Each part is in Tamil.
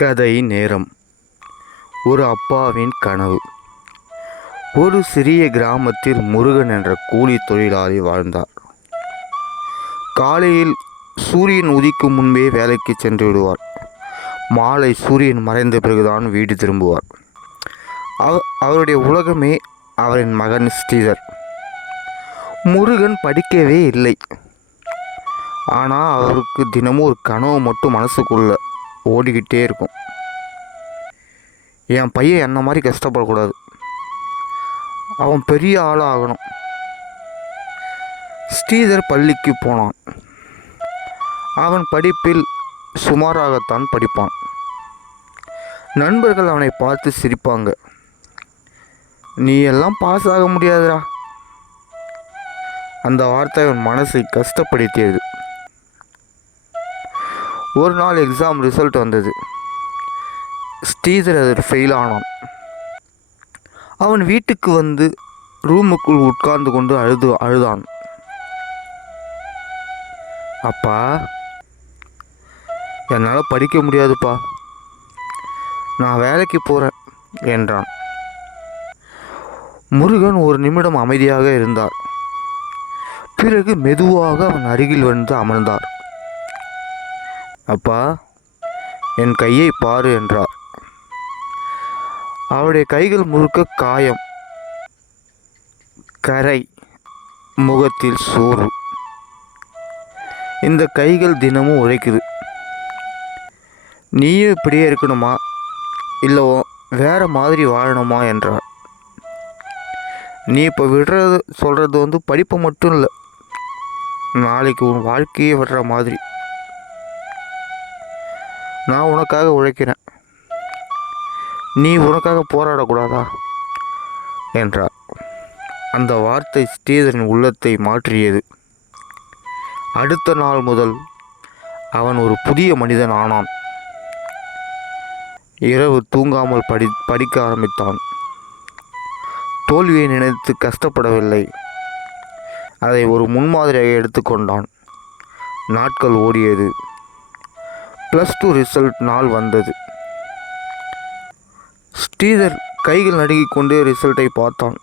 கதை நேரம். ஒரு அப்பாவின் கனவு. ஒரு சிறிய கிராமத்தில் முருகன் என்ற கூலி தொழிலாளி வாழ்ந்தார். காலையில் சூரியன் உதிக்கும் முன்பே வேலைக்கு சென்று விடுவார். மாலை சூரியன் மறைந்த பிறகுதான் வீடு திரும்புவார். அவருடைய உலகமே அவரின் மகன் ஸ்ரீதர். முருகன் படிக்கவே இல்லை. ஆனால் அவருக்கு தினமும் ஒரு கனவு மட்டும் மனசுக்குள்ள ஓடிக்கிட்டே இருக்கும். என் பையன் என்ன மாதிரி கஷ்டப்படக்கூடாது, அவன் பெரிய ஆளாகணும். ஸ்ரீதர் பள்ளிக்கு போனான். அவன் படிப்பில் சுமாராகத்தான் படிப்பான். நண்பர்கள் அவனை பார்த்து சிரிப்பாங்க. நீ எல்லாம் பாஸ் ஆக முடியாதுடா. அந்த வார்த்தை அவன் மனசை கஷ்டப்படுத்தியது. ஒரு நாள் எக்ஸாம் ரிசல்ட் வந்தது. ஸ்ரீதர் அதில் ஃபெயில் ஆனான். அவன் வீட்டுக்கு வந்து ரூமுக்குள் உட்கார்ந்து கொண்டு அழுதான். அப்பா, என்னால் படிக்க முடியாதுப்பா, நான் வேலைக்கு போகிறேன் என்றான். முருகன் ஒரு நிமிடம் அமைதியாக இருந்தார். பிறகு மெதுவாக அவன் அருகில் வந்து அமர்ந்தார். அப்பா, என் கையை பாரு என்றார். அவருடைய கைகள் முழுக்க காயம், கரை, முகத்தில் சோர்வு. இந்த கைகள் தினமும் உழைக்குது. நீயும் இப்படியே இருக்கணுமா, இல்லை வேற மாதிரி வாழணுமா என்றார். நீ இப்போ சொல்கிறது படிப்பு மட்டும் இல்லை, நாளைக்கு உன் வாழ்க்கையே விடுற மாதிரி. நான் உனக்காக உழைக்கிறேன், நீ உனக்காக போராடக்கூடாதா என்றார். அந்த வார்த்தை ஸ்ரீதரின் உள்ளத்தை மாற்றியது. அடுத்த நாள் முதல் அவன் ஒரு புதிய மனிதன் ஆனான். இரவு தூங்காமல் படிக்க ஆரம்பித்தான். தோல்வியை நினைத்து கஷ்டப்படவில்லை, அதை ஒரு முன்மாதிரியாக எடுத்துக்கொண்டான். நாட்கள் ஓடியது. +2 ரிசல்ட் நாள் வந்தது. ஸ்ரீதர் கைகள் நடுங்கிக் கொண்டே ரிசல்ட்டை பார்த்தான்.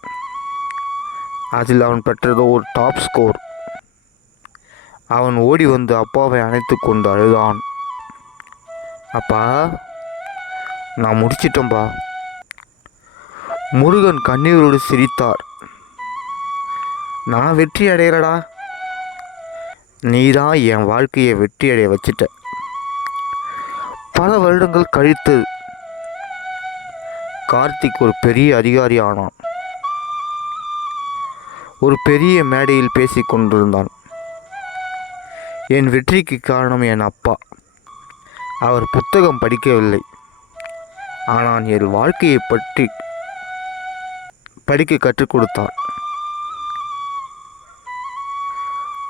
அதில் அவன் பெற்றதோ ஒரு டாப் ஸ்கோர். அவன் ஓடி வந்து அப்பாவை அணைத்து கொண்டு அழுதான். அப்பா, நான் முடிச்சிட்டேன்பா. முருகன் கண்ணீரோடு சிரித்தார். நான் வெற்றி அடையலடா, நீதான் என் வாழ்க்கையை வெற்றி அடைய வச்சிட்ட. பல வருடங்கள் கழித்து கார்த்திக் ஒரு பெரிய அதிகாரி ஆனான். ஒரு பெரிய மேடையில் பேசிக் கொண்டிருந்தான். என் வெற்றிக்கு காரணம் என் அப்பா. அவர் புத்தகம் படிக்கவில்லை, ஆனால் என் வாழ்க்கையை பற்றி படிக்க கற்றுக் கொடுத்தார்.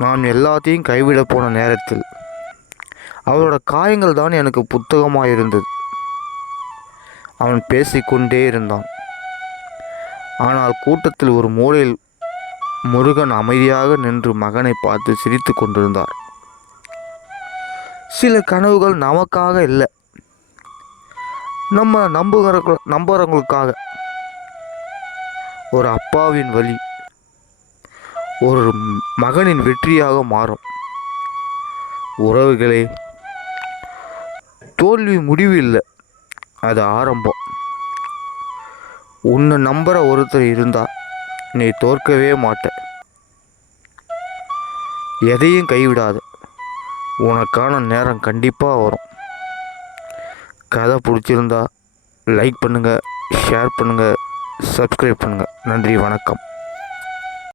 நான் எல்லாத்தையும் கைவிட போன நேரத்தில் அவரோட காயங்கள் தான் எனக்கு புத்தகமாக இருந்தது. அவன் பேசிக்கொண்டே இருந்தான். ஆனால் கூட்டத்தில் ஒரு மூலையில் முருகன் அமைதியாக நின்று மகனை பார்த்து சிரித்து கொண்டிருந்தார். சில கனவுகள் நமக்காக இல்லை, நம்ம நம்புகிறவங்களுக்காக. ஒரு அப்பாவின் வழி ஒரு மகனின் வெற்றியாக மாறும். உறவுகளே, தோல்வி முடிவு இல்லை, அது ஆரம்பம். உன்னை நம்புகிற ஒருத்தர் இருந்தால் நீ தோற்கவே மாட்ட. எதையும் கைவிடாது, உனக்கான நேரம் கண்டிப்பாக வரும். கதை பிடிச்சிருந்தா லைக் பண்ணுங்கள், ஷேர் பண்ணுங்கள், சப்ஸ்கிரைப் பண்ணுங்கள். நன்றி, வணக்கம்.